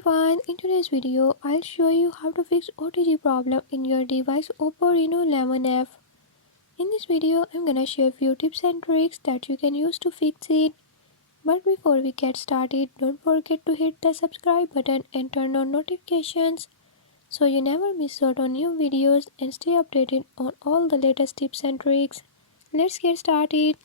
everyone, in today's video I'll show you how to fix OTG problem in your device Oppo Reno 11F. In this video I'm gonna share a few tips and tricks that you can use to fix it. But before we get started, don't forget to hit the subscribe button and turn on notifications so you never miss out on new videos and stay updated on all the latest tips and tricks. Let's get started.